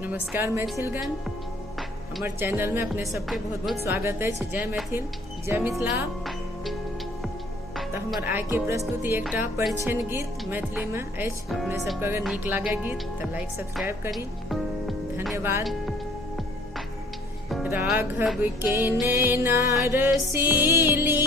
नमस्कार मैथिलगण, हमार चैनल में अपने सबके बहुत बहुत स्वागत है। जय मैथिल, जय मिथिला। तो हमार आय के प्रस्तुति एकटा परिछन गीत मैथिली में अछि। अपने सबके अगर नीक लागे गीत तो लाइक सब्सक्राइब करी। धन्यवाद। राघव के नैना रसीली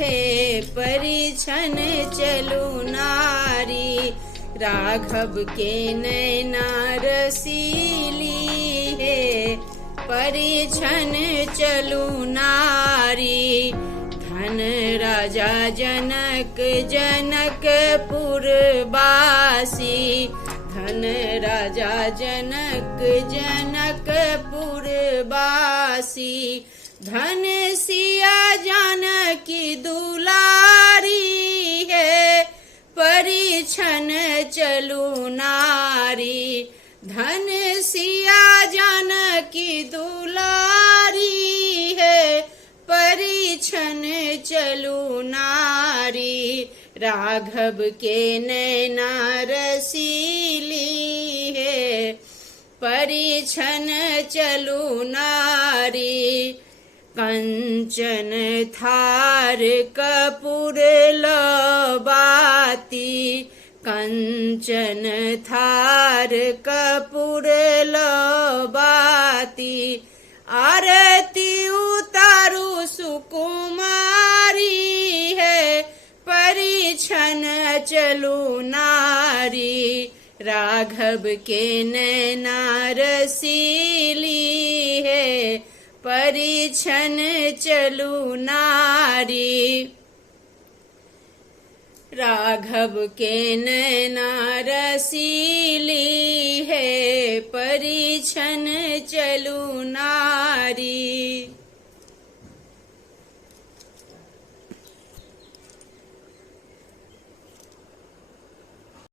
है, परिछन चलू नारी। राघव के नैना रसीली है, परिछन चलू नारी। धन राजा जनक जनकपुर बासी, धन राजा जनक जनकपुर बासी। धन सिया जानकी दुलारी है, परिछन चलू नारी। धन सिया जानकी दुलारी है, परिछन चलू नारी। राघव के नैना रसीली है, परिछन चलू नारी। कंचन थार कपूर लबाती, कंचन थार कपूर लबाती। आरती उतारू सुकुमारी है, परिछन चलू नारी। राघव के नैना रसीली है, परिछन चलू नारी। राघव के नैना रसीली है, परिछन चलू नारी।